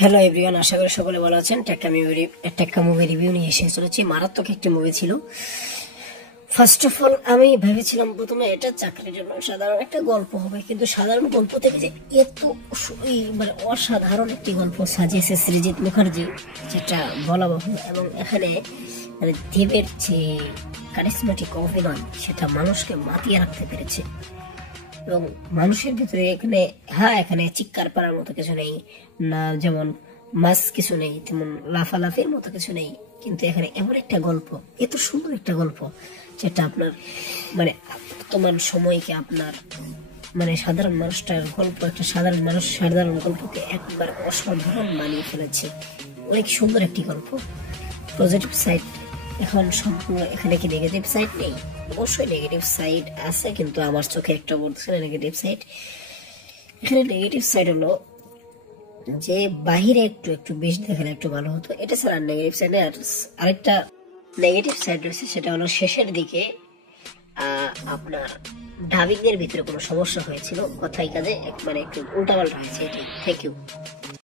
Hello everyone, আশা করি সকলে ভালো আছেন। টেক্কা মুভি রিভিউ নিয়ে এসে চলেছি। মারাত্মক একটি মুভি ছিল। ফার্স্ট অফ অল আমি ভেবেছিলাম প্রথমে এটা চাকরির জন্য সাধারণ একটা গল্প হবে, কিন্তু সাধারণ গল্প থেকে যে এত মানে অসাধারণ একটি গল্প সাজিয়েছে সৃজিত মুখার্জি, যেটা বলা বহু। এবং এখানে মানে দেবের যে কারিজমাটিক অভিনয়, সেটা মানুষকে মাতিয়ে রাখতে পেরেছে। এবং মানুষের ভিতরে এখানে চিৎকার পাড়ার মতো কিছু নেই না, যেমন মাস কিছু নেই, তেমন লাফালাফির মতো কিছু নেই। কিন্তু এখানে এমন একটা গল্প, এত সুন্দর একটা গল্প, যেটা আপনার মানে বর্তমান সময়কে আপনার মানে সাধারণ মানুষটার গল্প, একটা সাধারণ গল্পকে একবার অসাধারণ মানিয়ে ফেলেছে। অনেক সুন্দর একটি গল্প। পজিটিভ সাইড এখন সম্পূর্ণ, এখানে কি নেগেটিভ সাইড নেই? অবশ্যই নেগেটিভ সাইড আছে, কিন্তু আমার চোখে একটা বলতেছে না নেগেটিভ সাইড। এখানে নেগেটিভ সাইড হলো যে বাহিরে একটু একটু বেশি দেখালে একটু ভালো হতো, এটা ছাড়া নেগেটিভ সাইড। আরেকটা নেগেটিভ সাইড রয়েছে, সেটা হলো শেষের দিকে আপনার ডাবিং এর ভিতরে কোনো সমস্যা হয়েছিল, কথাই কাজে মানে একটু উল্টাপাল্টা হয়েছে। এটাই। Thank you.